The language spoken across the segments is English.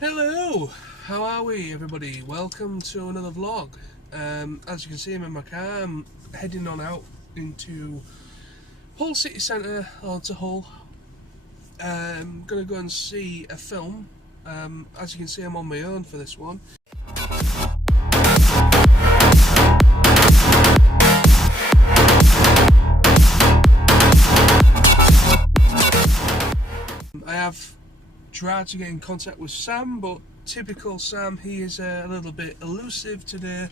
Hello, how are we everybody? Welcome to another vlog. As you can see, I'm in my car. I'm heading on out into Hull City Centre, or to Hull. I'm going to go and see a film. As you can see, I'm on my own for this one. I have tried to get in contact with Sam, but typical Sam, he is a little bit elusive today.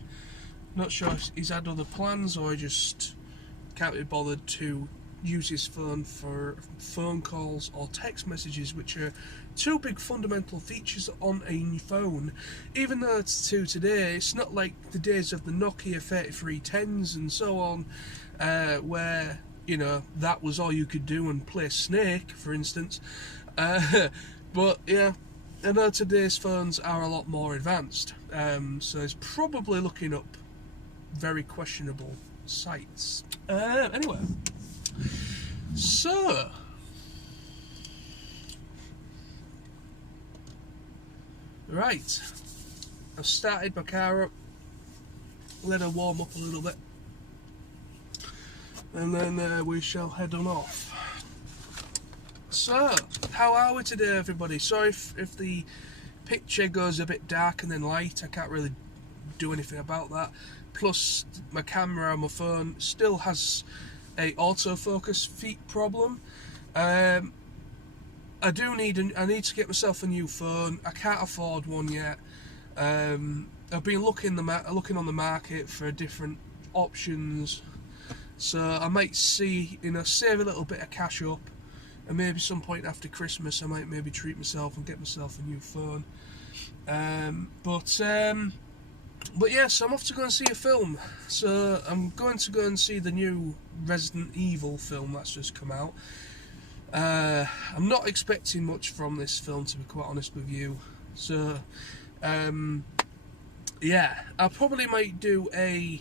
Not sure if he's had other plans or he just can't be bothered to use his phone for phone calls or text messages, which are two big fundamental features on a phone. Even though it's two today, it's not like the days of the Nokia 3310s and so on, where, you know, that was all you could do and play Snake, for instance. But yeah, I know today's phones are a lot more advanced, so it's probably looking up very questionable sites. Anyway, so right, I've started my car up, let her warm up a little bit, and then we shall head on off. So, how are we today, everybody? Sorry if the picture goes a bit dark and then light. I can't really do anything about that. Plus, my camera on my phone still has a autofocus feet problem. I need to get myself a new phone. I can't afford one yet. I've been looking on the market for different options. So I might see, save a little bit of cash up. And maybe some point after Christmas I might maybe treat myself and get myself a new phone. But yes, I'm off to go and see a film. So I'm going to go and see the new Resident Evil film that's just come out. I'm not expecting much from this film, to be quite honest with you. So yeah, I probably might do a,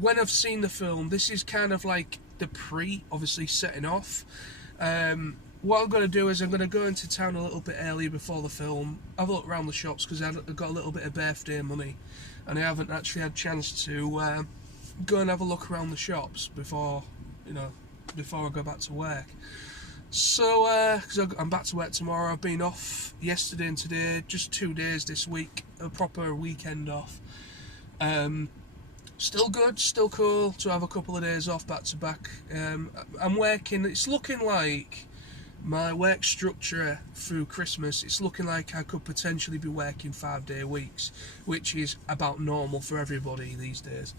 when I've seen the film, this is kind of like the obviously setting off. What I'm going to do is I'm going to go into town a little bit earlier before the film, have a look around the shops, because I've got a little bit of birthday money and I haven't actually had a chance to go and have a look around the shops before I go back to work. So because I'm back to work tomorrow. I've been off yesterday and today, just 2 days this week, a proper weekend off. Still good, still cool to have a couple of days off back to back. I'm working, it's looking like my work structure through Christmas, it's looking like I could potentially be working 5-day weeks, which is about normal for everybody these days.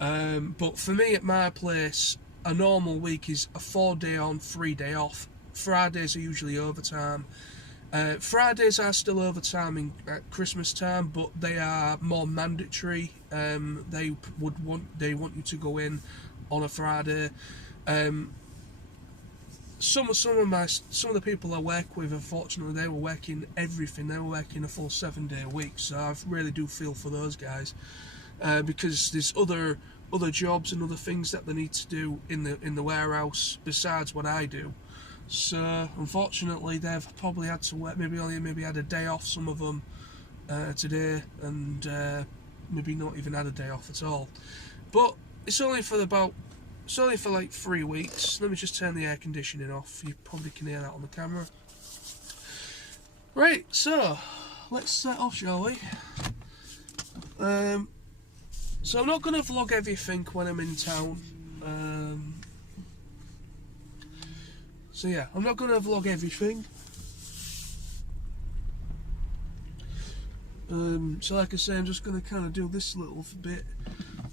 But for me at my place, a normal week is a 4-day on, 3-day off. Fridays are usually overtime. Fridays are still overtime at Christmas time, but they are more mandatory. They want you to go in on a Friday. Some of the people I work with, unfortunately, they were working everything. They were working a full 7-day week. So I really do feel for those guys, because there's other jobs and other things that they need to do in the warehouse besides what I do. So unfortunately they've probably had to work, maybe had a day off, some of them today, and maybe not even had a day off at all. But it's only for like 3 weeks. Let me just turn the air conditioning off. You probably can hear that on the camera. Right, so let's set off, shall we? So I'm not going to vlog everything when I'm in town. So yeah, I'm not going to vlog everything. So like I say, I'm just going to kind of do this little bit,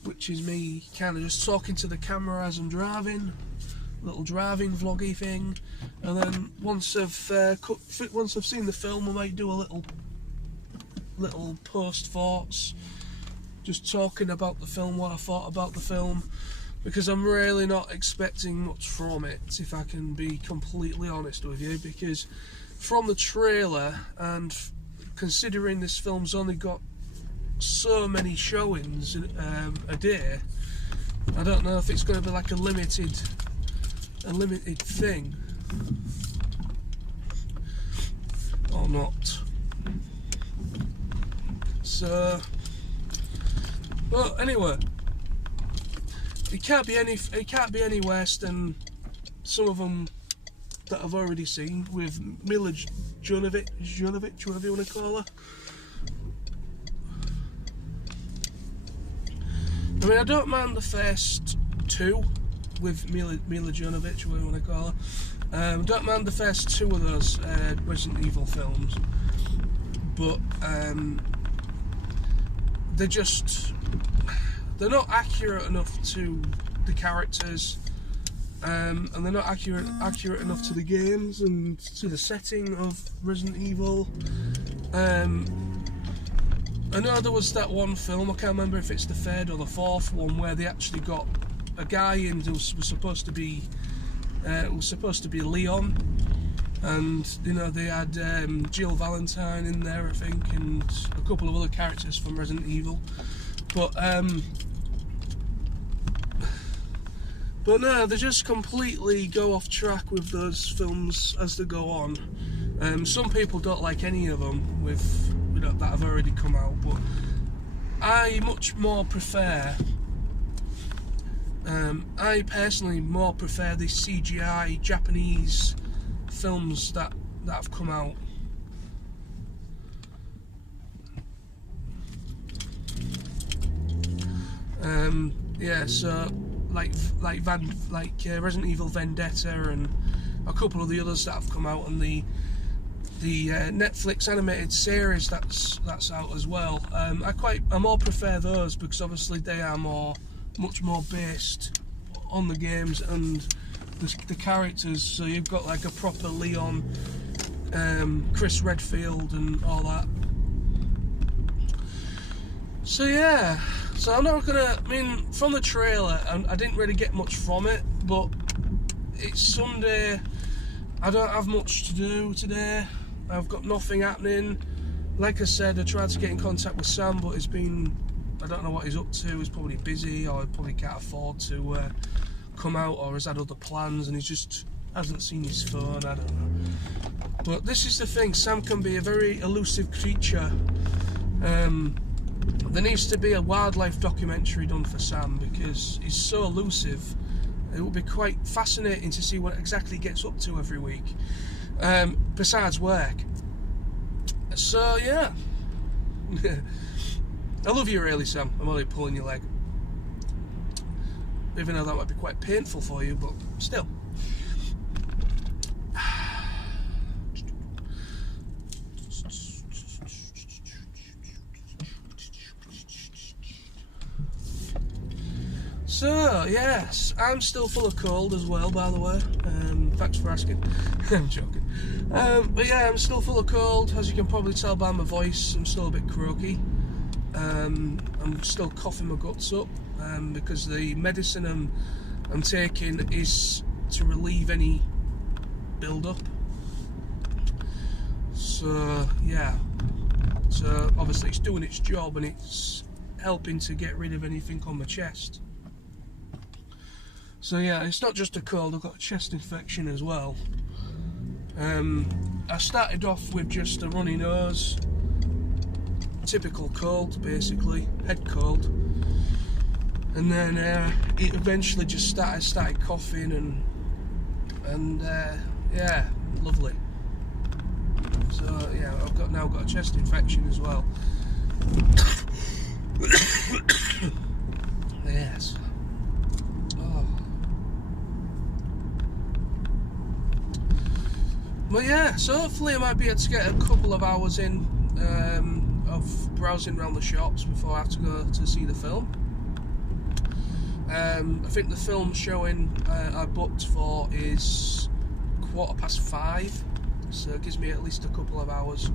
which is me kind of just talking to the camera as I'm driving, little driving vloggy thing. And then once I've seen the film, I might do a little post thoughts, just talking about the film, what I thought about the film. Because I'm really not expecting much from it, if I can be completely honest with you, because from the trailer, and considering this film's only got so many showings a day, I don't know if it's going to be like a limited thing or not. So, well, anyway, it can't be any worse than some of them that I've already seen with Mila Jovovich, whatever you want to call her. I mean, I don't mind the first two with Mila Jovovich, whatever you want to call her. Don't mind the first two of those Resident Evil films, but they're not accurate enough to the characters, and they're not accurate enough to the games and to the setting of Resident Evil. I know there was that one film, I can't remember if it's the third or the fourth one, where they actually got a guy in who was supposed to be Leon, and you know, they had Jill Valentine in there, I think, and a couple of other characters from Resident Evil. But no, they just completely go off track with those films as they go on. Some people don't like any of them that have already come out, but I much more prefer. I personally more prefer the CGI Japanese films that have come out. Yeah, so like Resident Evil Vendetta and a couple of the others that have come out, and the Netflix animated series that's out as well. I more prefer those because obviously they are much more based on the games and the characters. So you've got like a proper Leon, Chris Redfield, and all that. So yeah. So I'm not gonna. I mean, from the trailer, I didn't really get much from it, but it's Sunday. I don't have much to do today. I've got nothing happening. Like I said, I tried to get in contact with Sam, but I don't know what he's up to. He's probably busy, or he probably can't afford to come out, or has had other plans, and he just hasn't seen his phone. I don't know. But this is the thing, Sam can be a very elusive creature. There needs to be a wildlife documentary done for Sam because he's so elusive. It would be quite fascinating to see what exactly he gets up to every week, besides work. So yeah. I love you really, Sam. I'm only pulling your leg, even though that might be quite painful for you, but still. So, yes, I'm still full of cold as well, by the way. Thanks for asking. I'm joking. But yeah, I'm still full of cold. As you can probably tell by my voice, I'm still a bit croaky. I'm still coughing my guts up because the medicine I'm taking is to relieve any build-up. So, yeah. So, obviously it's doing its job and it's helping to get rid of anything on my chest. So yeah, it's not just a cold, I've got a chest infection as well. I started off with just a runny nose, typical cold basically, head cold, and then it eventually just started coughing and yeah, lovely. So yeah, I've now got a chest infection as well. Yes. But yeah, so hopefully I might be able to get a couple of hours in of browsing around the shops before I have to go to see the film. I think the film showing I booked for is 5:15, so it gives me at least a couple of hours.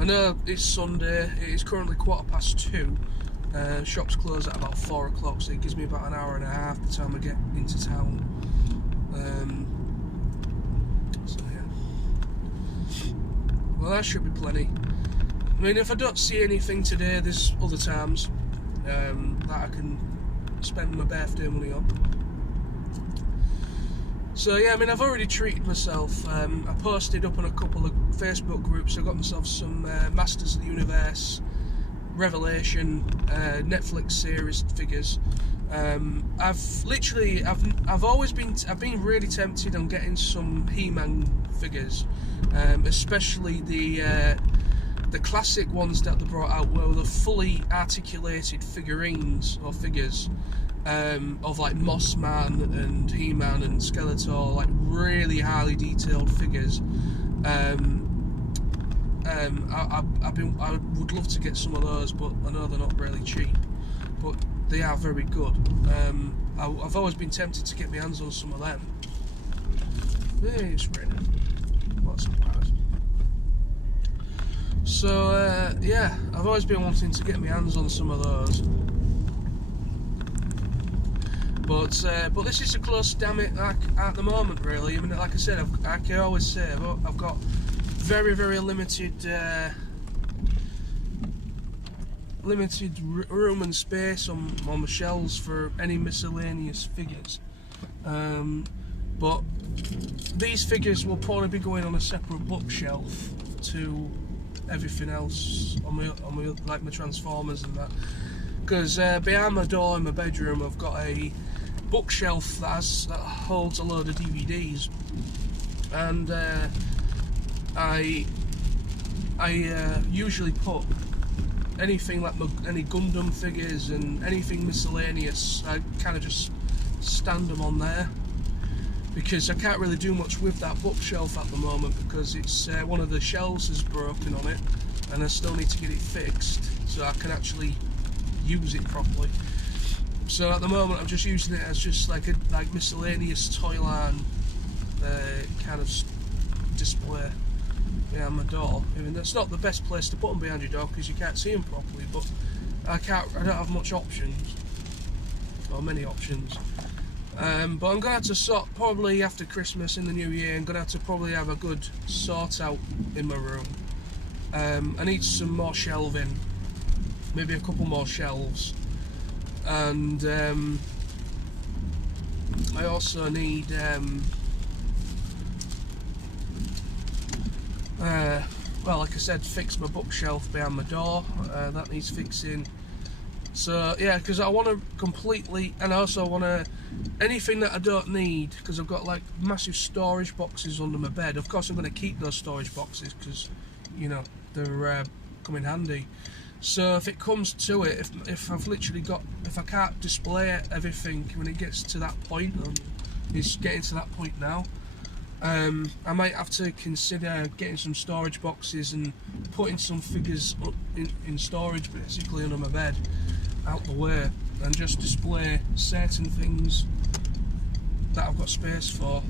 I know it's Sunday, it is currently 2:15. Shops close at about 4 o'clock, so it gives me about an hour and a half by the time I get into town. So yeah. Well, that should be plenty. I mean, if I don't see anything today, there's other times that I can spend my birthday money on. So yeah, I mean, I've already treated myself. I posted up on a couple of Facebook groups. I got myself some Masters of the Universe Revelation Netflix series figures. I've always been really tempted on getting some He-Man figures, especially the classic ones that they brought out, were the fully articulated figurines or figures of like Moss Man and He-Man and Skeletor, like really highly detailed figures. I would love to get some of those, but I know they're not really cheap, but they are very good. I've always been tempted to get my hands on some of them. Hey, it's raining. What a surprise. So yeah, I've always been wanting to get my hands on some of those. But this is the closest, damn it, at the moment, really. I mean, like I said, I can always say I've got very, very limited room and space on my shelves for any miscellaneous figures. But these figures will probably be going on a separate bookshelf to everything else on my like my Transformers and that. Because behind my door in my bedroom, I've got a bookshelf that holds a load of DVDs, and I usually put anything like any Gundam figures and anything miscellaneous. I kind of just stand them on there, because I can't really do much with that bookshelf at the moment, because it's one of the shelves is broken on it, and I still need to get it fixed so I can actually use it properly. So at the moment I'm just using it as just like miscellaneous Toyland kind of display behind my door. I mean, that's not the best place to put them behind your door because you can't see them properly, but I don't have much options, or many options. But I'm going to have to sort, probably after Christmas in the new year, I'm going to have to probably have a good sort out in my room. I need some more shelving, maybe a couple more shelves, and I also need well, like I said, fix my bookshelf behind my door. That needs fixing. So yeah, because I want to completely, and I also want to, anything that I don't need, because I've got like massive storage boxes under my bed. Of course I'm going to keep those storage boxes because, you know, they're come in handy. So if it comes to it, if I've literally got, if I can't display everything when it gets to that point, and it's getting to that point now, I might have to consider getting some storage boxes and putting some figures in storage basically under my bed, out the way, and just display certain things that I've got space for.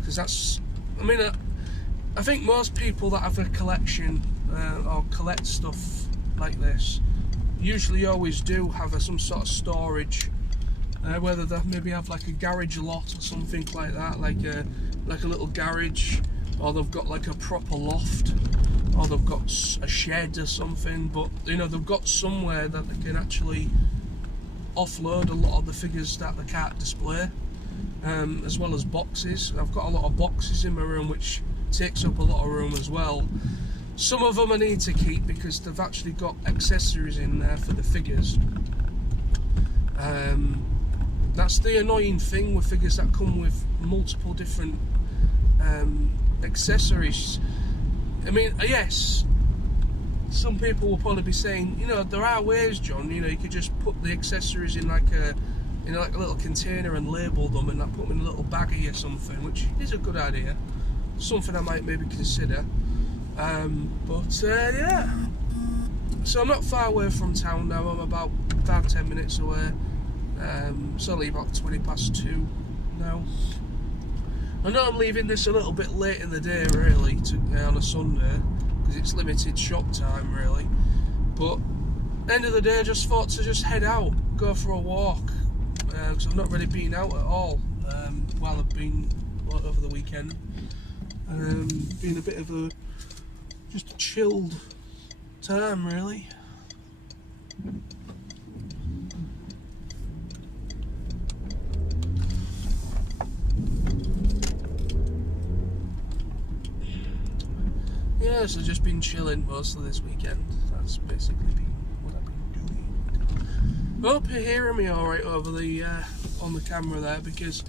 Because that's, I mean, I think most people that have a collection or collect stuff like this usually always do have some sort of storage, whether they maybe have like a garage lot or something like that, like a little garage, or they've got like a proper loft, or they've got a shed or something, but you know, they've got somewhere that they can actually offload a lot of the figures that they can't display, as well as boxes. I've got a lot of boxes in my room which takes up a lot of room as well. Some of them I need to keep because they've actually got accessories in there for the figures. That's the annoying thing with figures that come with multiple different accessories. I mean, yes, some people will probably be saying, you know, there are ways, John, you know, you could just put the accessories in like a little container and label them and put them in a little baggie or something, which is a good idea. Something I might maybe consider. Yeah. So I'm not far away from town now. I'm about 5-10 minutes away. It's only about 2:20 now. I know I'm leaving this a little bit late in the day, really, on a Sunday, because it's limited shop time, really. But end of the day, I just thought to just head out, go for a walk, because I've not really been out at all while I've been over the weekend. Been a bit of a just a chilled time, really. honestly just been chilling most of this weekend. That's basically been what I've been doing. Hope you're hearing me alright over the on the camera there, because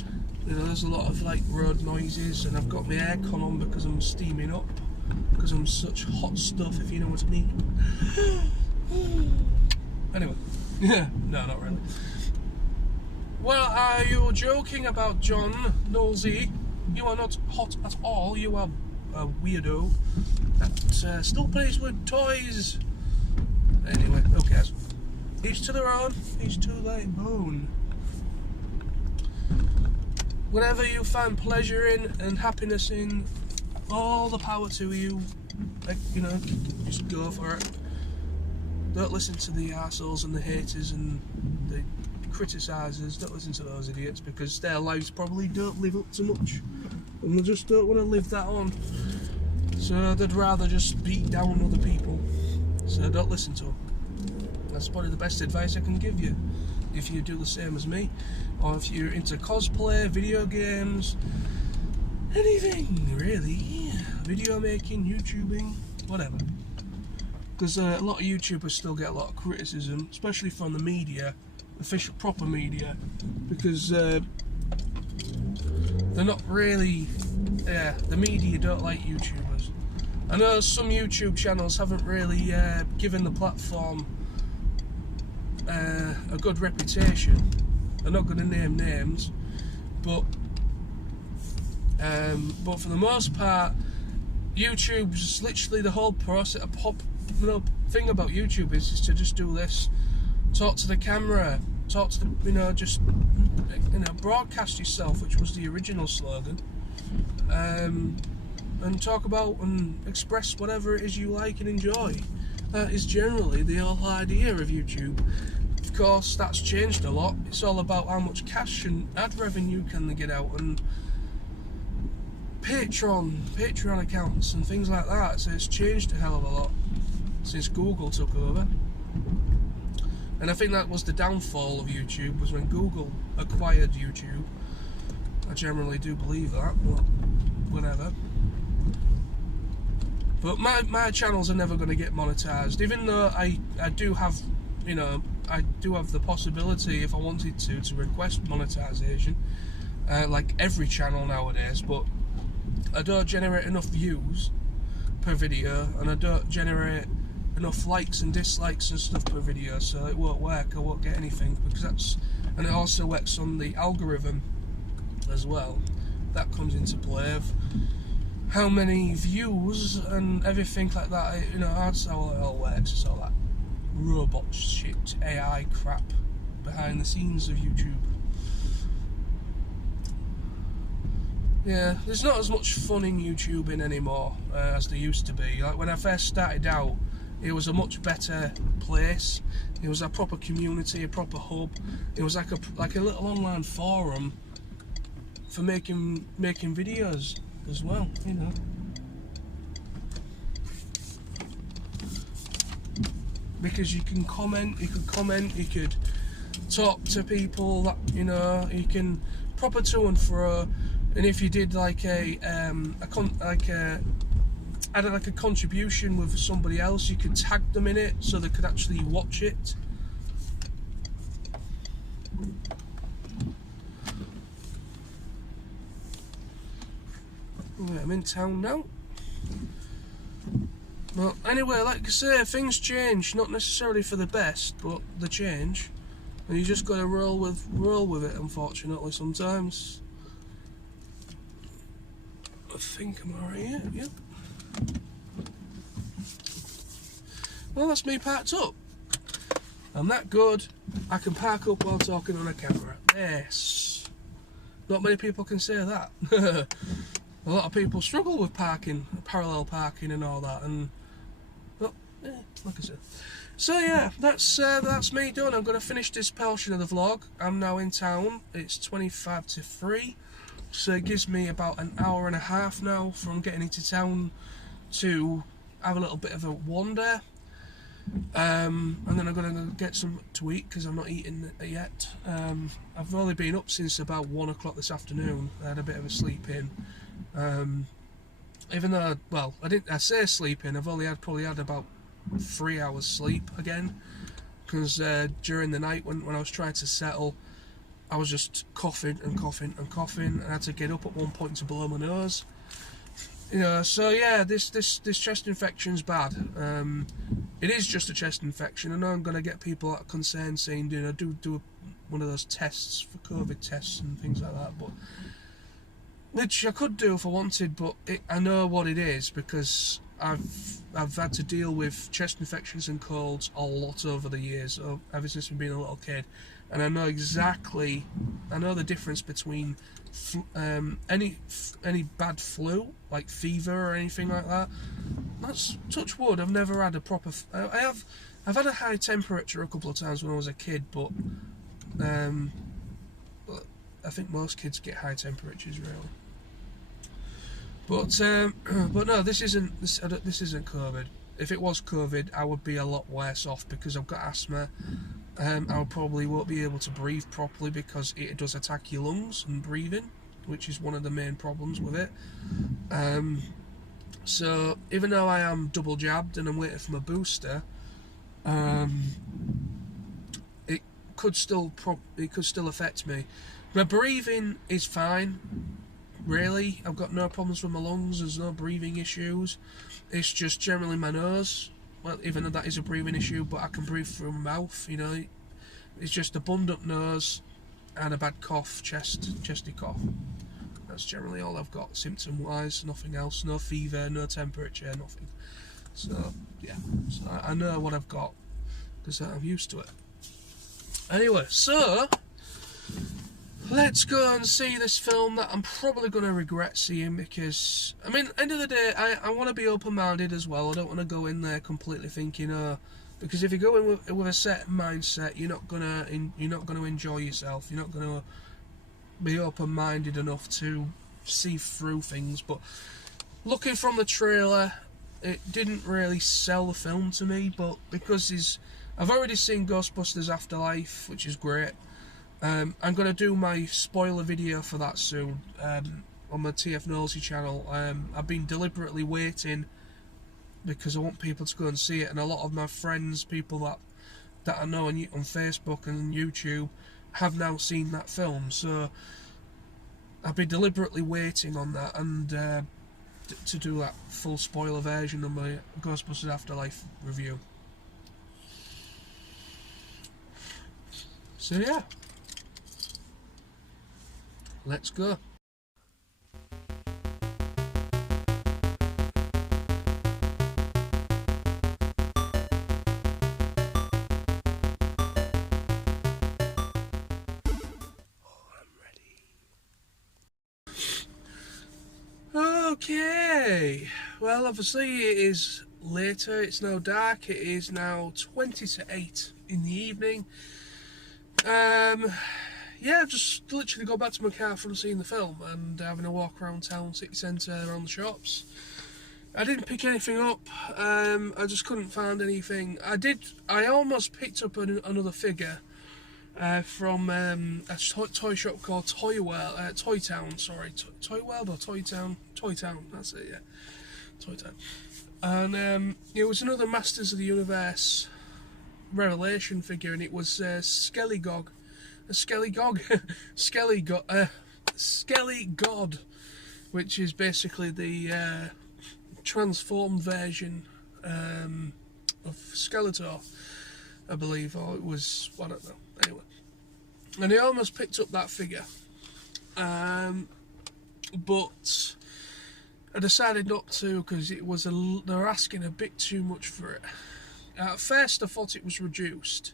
you know there's a lot of like road noises, and I've got my aircon on because I'm steaming up, because I'm such hot stuff, if you know what I mean. Anyway, yeah, no, not really. Well, are you joking about John Nosey? You are not hot at all. You are a weirdo that still plays with toys. Anyway, who cares? Each to their own, each to their own. Whatever you find pleasure in and happiness in, all the power to you. Like, you know, just go for it. Don't listen to the arseholes and the haters and the criticisers. Don't listen to those idiots, because their lives probably don't live up to much, and they just don't want to live that on. So they'd rather just beat down other people. So don't listen to them. That's probably the best advice I can give you, if you do the same as me, or if you're into cosplay, video games, anything really, video making, YouTubing, whatever. Because a lot of YouTubers still get a lot of criticism, especially from the media, official proper media, because they're not really, the media don't like YouTubers. I know some YouTube channels haven't really given the platform a good reputation. I'm not going to name names, but for the most part, YouTube's literally the whole process. Thing about YouTube is to just do this: talk to the camera, talk to the, just broadcast yourself, which was the original slogan, and talk about and express whatever it is you like and enjoy. That is generally the whole idea of YouTube. Of course, that's changed a lot. It's all about how much cash and ad revenue can they get out, and Patreon accounts and things like that. So it's changed a hell of a lot since Google took over. And I think that was the downfall of YouTube, was when Google acquired YouTube. I generally do believe that, but whatever. But my channels are never going to get monetized, even though I do have, I do have the possibility, if I wanted to request monetization, like every channel nowadays, but I don't generate enough views per video, and I don't generate enough likes and dislikes and stuff per video, so it won't work. I won't get anything, because and it also works on the algorithm as well. That comes into play of how many views and everything like that. That's how it all works. It's all that robot shit, AI crap behind the scenes of YouTube. Yeah, there's not as much fun in YouTubing anymore as there used to be. Like when I first started out, it was a much better place. It was a proper community, a proper hub. It was like a little online forum for making videos as well, because you could comment, you could talk to people, that you can proper to and fro. And if you did like added like a contribution with somebody else, you could tag them in it so they could actually watch it. Yeah, I'm in town now. Well, anyway, like I say, things change, not necessarily for the best, but they change, and you just got to roll with it. Unfortunately, sometimes. I think I'm alright here. Yep. Well, that's me parked up. I'm that good. I can park up while talking on a camera. Yes. Not many people can say that. A lot of people struggle with parking, parallel parking and all that, and like I said. So yeah, that's me done. I'm going to finish this portion of the vlog. I'm now in town. It's 25 to 3, so it gives me about an hour and a half now from getting into town to have a little bit of a wander. And then I'm going to get some to eat, because I'm not eating yet. I've only been up since about 1 o'clock this afternoon. I had a bit of a sleep in. even though, well, I say sleeping, I've probably had about 3 hours sleep again, because during the night when I was trying to settle, I was just coughing and coughing and coughing, and I had to get up at one point to blow my nose. So yeah, this chest infection's bad. It is just a chest infection. I know I'm going to get people that are concerned saying, do one of those tests for COVID tests and things like that, but which I could do if I wanted, but I know what it is because I've had to deal with chest infections and colds a lot over the years, ever since I've been a little kid, and I know the difference between any bad flu, like fever or anything like that. That's touch wood. I've never had a proper. I've had a high temperature a couple of times when I was a kid, but I think most kids get high temperatures really. But no, this isn't COVID. If it was COVID, I would be a lot worse off because I've got asthma. I probably won't be able to breathe properly because it does attack your lungs and breathing, which is one of the main problems with it. So even though I am double jabbed and I'm waiting for my booster, it could still affect me. My breathing is fine. Really, I've got no problems with my lungs. There's no breathing issues. It's just generally my nose. Well, even though that is a breathing issue, but I can breathe through my mouth. It's just a bunged up nose and a bad cough, chesty cough. That's generally all I've got symptom-wise. Nothing else. No fever, no temperature, nothing. So yeah, so I know what I've got because I'm used to it. Anyway, so let's go and see this film that I'm probably going to regret seeing because, end of the day, I want to be open-minded as well. I don't want to go in there completely thinking, because if you go in with a set mindset, you're not gonna enjoy yourself. You're not gonna be open-minded enough to see through things. But looking from the trailer, it didn't really sell the film to me. But because I've already seen Ghostbusters Afterlife, which is great. I'm going to do my spoiler video for that soon on my TF Nosey channel. I've been deliberately waiting because I want people to go and see it, and a lot of my friends, people that I know on Facebook and YouTube, have now seen that film. So I've been deliberately waiting on that and to do that full spoiler version of my Ghostbusters Afterlife review. So yeah. Let's go. Okay. Well, obviously it is later. It's now dark. It is now 20 to 8 in the evening. Yeah, I've just literally got back to my car from seeing the film and having a walk around town, city centre, around the shops. I didn't pick anything up. I just couldn't find anything. I almost picked up another figure from a toy shop called Toy Town. Sorry, Toy World or Toy Town? Toy Town. That's it. Yeah, Toy Town. And it was another Masters of the Universe Revelation figure, and it was Skelly-God, which is basically the transformed version of Skeletor, I believe, or it was, I don't know. Anyway, and I almost picked up that figure, but I decided not to because they were asking a bit too much for it. At first, I thought it was reduced,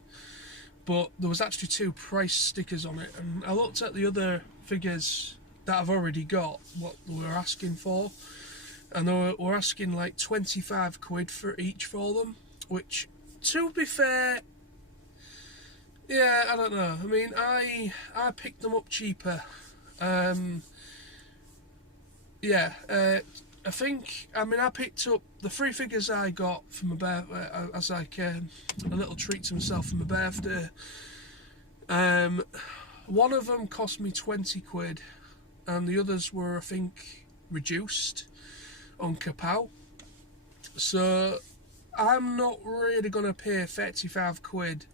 but there was actually 2 price stickers on it, and I looked at the other figures that I've already got, what they were asking for, and they were asking like 25 quid for each for them, which, to be fair, yeah, I don't know. I picked them up cheaper. I think, I picked up the 3 figures I got for my birthday, as like a little treat to myself for my birthday. One of them cost me 20 quid, and the others were, I think, reduced. on Kapow. So I'm not really going to pay 35 quid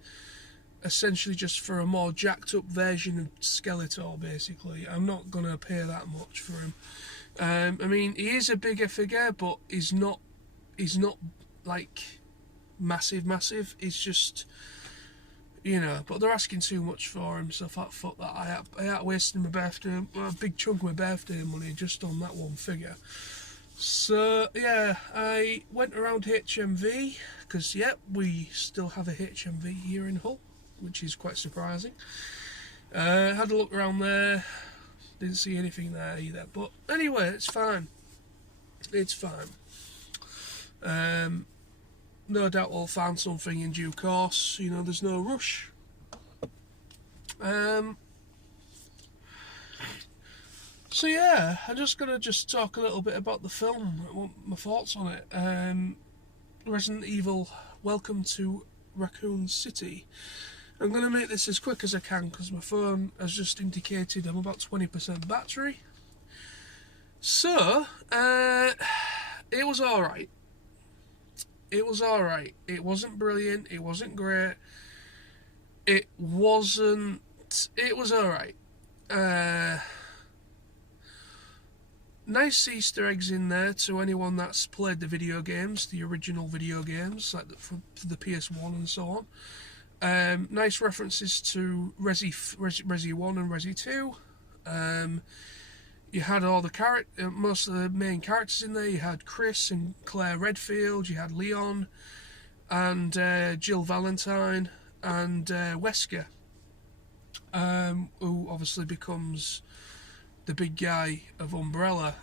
essentially just for a more jacked up version of Skeletor, basically. I'm not going to pay that much for him. I mean, he is a bigger figure, but he's not like massive. He's just, you know, but they're asking too much for him, so I thought, fuck that. I ain't wasting my birthday, a big chunk of my birthday money just on that one figure. So yeah, I went around HMV because we still have a HMV here in Hull, which is quite surprising. Had a look around there, didn't see anything there either. But anyway, it's fine. It's fine. No doubt we'll find something in due course. You know, there's no rush. So yeah, I'm just gonna talk a little bit about the film. I want my thoughts on it. Resident Evil: Welcome to Raccoon City. I'm gonna make this as quick as I can because my phone has just indicated I'm about 20% battery. So it was all right. It was all right. It wasn't brilliant. It wasn't great. It was all right. Nice Easter eggs in there to anyone that's played the video games, the original video games, like for the PS1 and so on. Nice references to Resi 1 and Resi 2. You had all the most of the main characters in there. You had Chris and Claire Redfield. You had Leon and Jill Valentine and Wesker, who obviously becomes the big guy of Umbrella,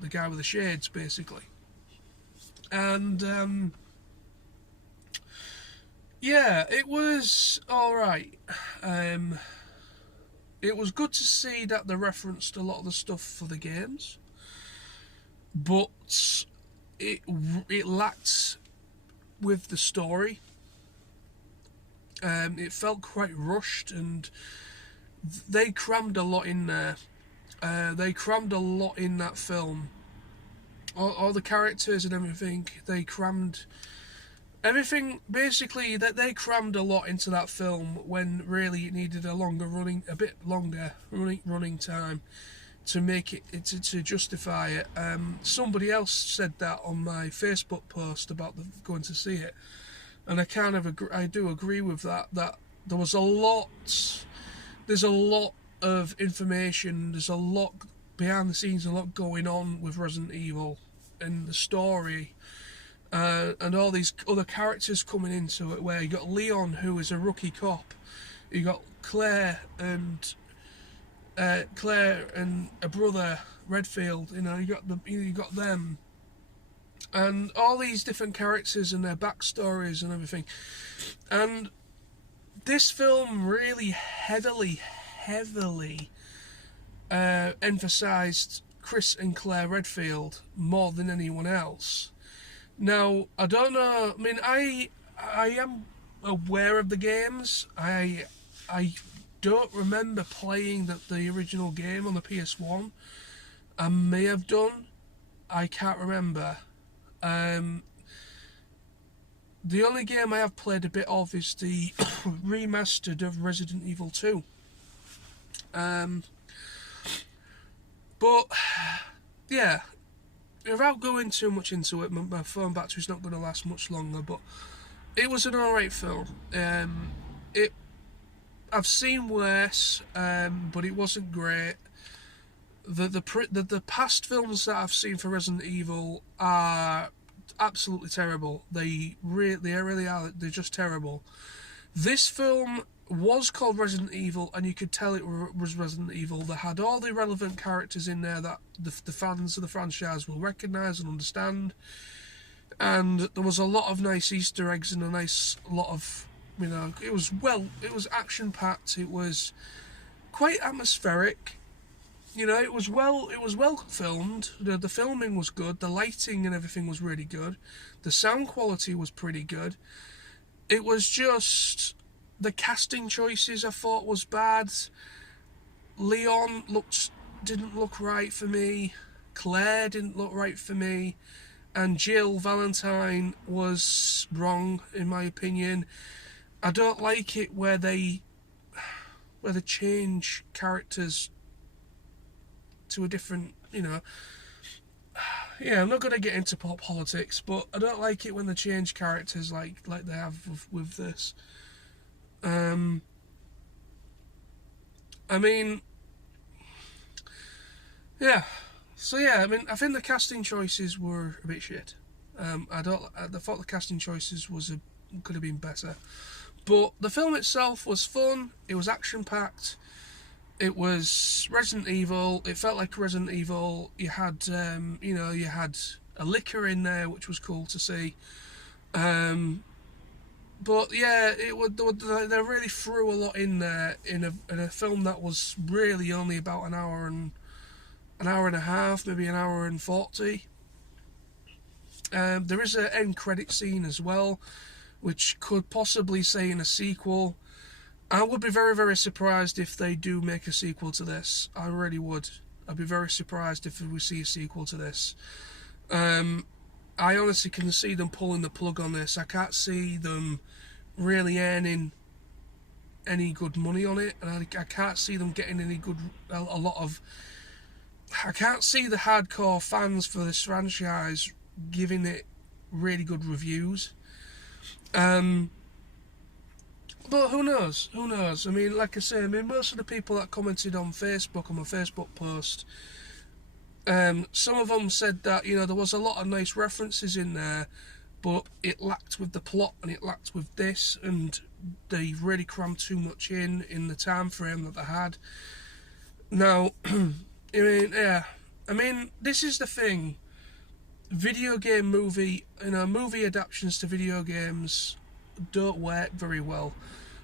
the guy with the shades, basically. And yeah, it was all right. It was good to see that they referenced a lot of the stuff for the games, but it lacked with the story. It felt quite rushed, and they crammed a lot in there. They crammed a lot in that film. All the characters and everything, they crammed everything. Basically, that they crammed a lot into that film when really it needed a bit longer running time to make it to justify it. Somebody else said that on my Facebook post about going to see it, and I do agree with that. That there was there's a lot of information, there's a lot behind the scenes, a lot going on with Resident Evil and the story, and all these other characters coming into it, where you got Leon, who is a rookie cop, you got Claire and a brother Redfield, you know, you got them, and all these different characters and their backstories and everything. And this film really heavily emphasised Chris and Claire Redfield more than anyone else. Now, I don't know. I mean, I am aware of the games. I don't remember playing the original game on the PS1. I may have done. I can't remember. The only game I have played a bit of is the remastered of Resident Evil 2. But yeah, without going too much into it, my phone battery's not going to last much longer. But it was an alright film. I've seen worse, but it wasn't great. The past films that I've seen for Resident Evil are absolutely terrible. They really are. They're just terrible. This film was called Resident Evil, and you could tell it was Resident Evil. They had all the relevant characters in there that the fans of the franchise will recognise and understand. And there was a lot of nice Easter eggs and a nice lot of, you know, it was action packed. It was quite atmospheric. You know, it was well filmed. The filming was good. The lighting and everything was really good. The sound quality was pretty good. It was just the casting choices I thought was bad. Leon didn't look right for me. Claire didn't look right for me, and Jill Valentine was wrong in my opinion. I don't like it where they change characters to a different, yeah, I'm not going to get into politics, but I don't like it when they change characters like they have with this. I mean, yeah. So yeah, I mean, I think the casting choices were a bit shit. I thought the casting choices could have been better, but the film itself was fun. It was action packed. It was Resident Evil. It felt like Resident Evil. You had, you had a liquor in there, which was cool to see. But yeah, they really threw a lot in there in a film that was really only about an hour and a half, maybe an hour and 40. There is an end credit scene as well, which could possibly say in a sequel. I would be very, very surprised if they do make a sequel to this. I really would. I'd be very surprised if we see a sequel to this. I honestly can see them pulling the plug on this. I can't see them really earning any good money on it, and I can't see them getting any good. I can't see the hardcore fans for this franchise giving it really good reviews. But who knows? Who knows? I mean, like I say, most of the people that commented on Facebook, on my Facebook post, some of them said that, there was a lot of nice references in there, but it lacked with the plot and it lacked with this, and they really crammed too much in the time frame that they had. Now, I mean, this is the thing. Movie adaptations to video games don't work very well.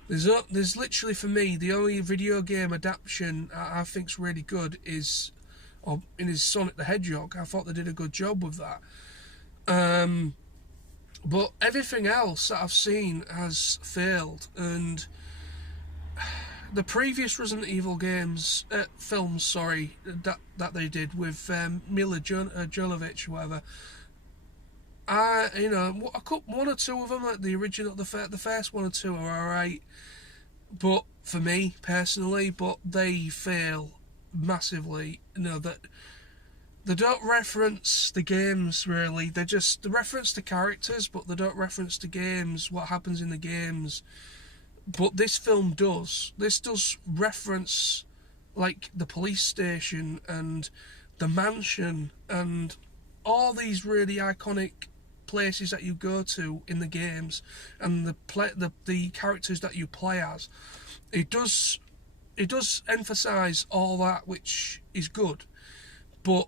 There's literally, for me, the only video game adaptation I think's really good is Sonic the Hedgehog. I thought they did a good job with that. But everything else that I've seen has failed, and the previous Resident Evil films, that they did with Mila Jovovich, whatever. One or two of them, like the original, the first one or two are alright, but for me personally, but they fail massively. That they don't reference the games really. They reference the characters, but they don't reference the games, what happens in the games. But this film does. This does reference, like, the police station and the mansion and all these really iconic places that you go to in the games, and the characters that you play as. It does emphasise all that, which is good, but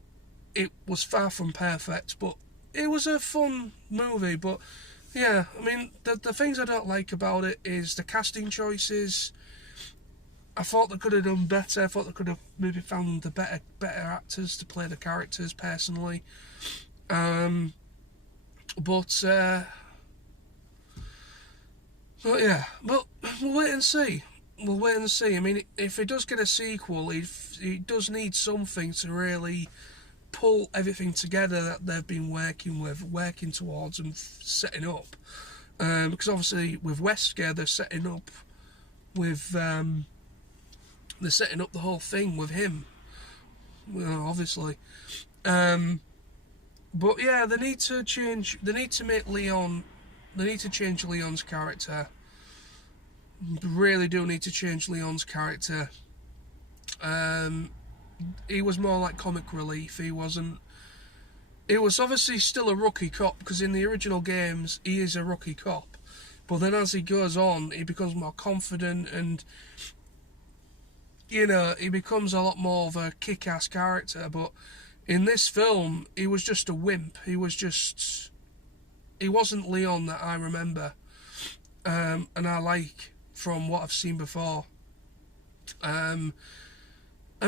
it was far from perfect. But it was a fun movie. But yeah, I mean, the things I don't like about it is the casting choices. I thought they could have done better. I thought they could have maybe found the better actors to play the characters, personally. But yeah, but we'll wait and see. We'll wait and see. I mean, if it does get a sequel, it does need something to really pull everything together that they've been working towards and setting up. Because obviously with Wesker, they're setting up the whole thing with him. Obviously. But yeah, they need to change Leon's character. They really do need to change Leon's character. He was more like comic relief. He was obviously still a rookie cop, because in the original games he is a rookie cop. But then as he goes on, he becomes more confident, and he becomes a lot more of a kick-ass character. But in this film, he was just a wimp. He wasn't Leon that I remember, and I like from what I've seen before. I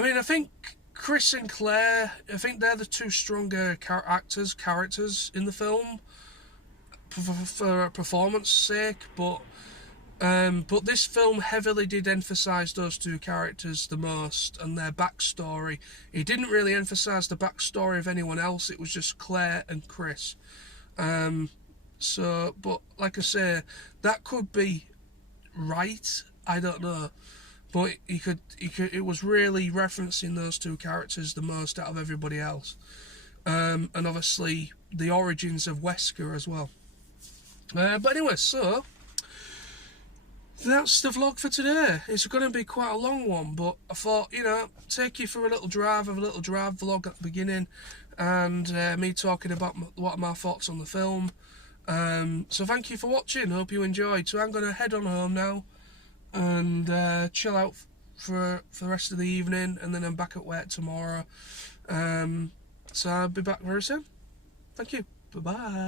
mean, I think Chris and Claire, I think they're the two stronger characters in the film for performance sake, but But this film heavily did emphasise those two characters the most and their backstory. He didn't really emphasise the backstory of anyone else. It was just Claire and Chris. But like I say, that could be right. I don't know. But it was really referencing those two characters the most out of everybody else. And obviously the origins of Wesker as well. But anyway, so that's the vlog for today. It's going to be quite a long one, but I thought, take you for a little drive, have a little drive vlog at the beginning, and me talking about what are my thoughts on the film. So thank you for watching, hope you enjoyed. So I'm going to head on home now and chill out for the rest of the evening, and then I'm back at work tomorrow. So I'll be back very soon. Thank you. Bye-bye.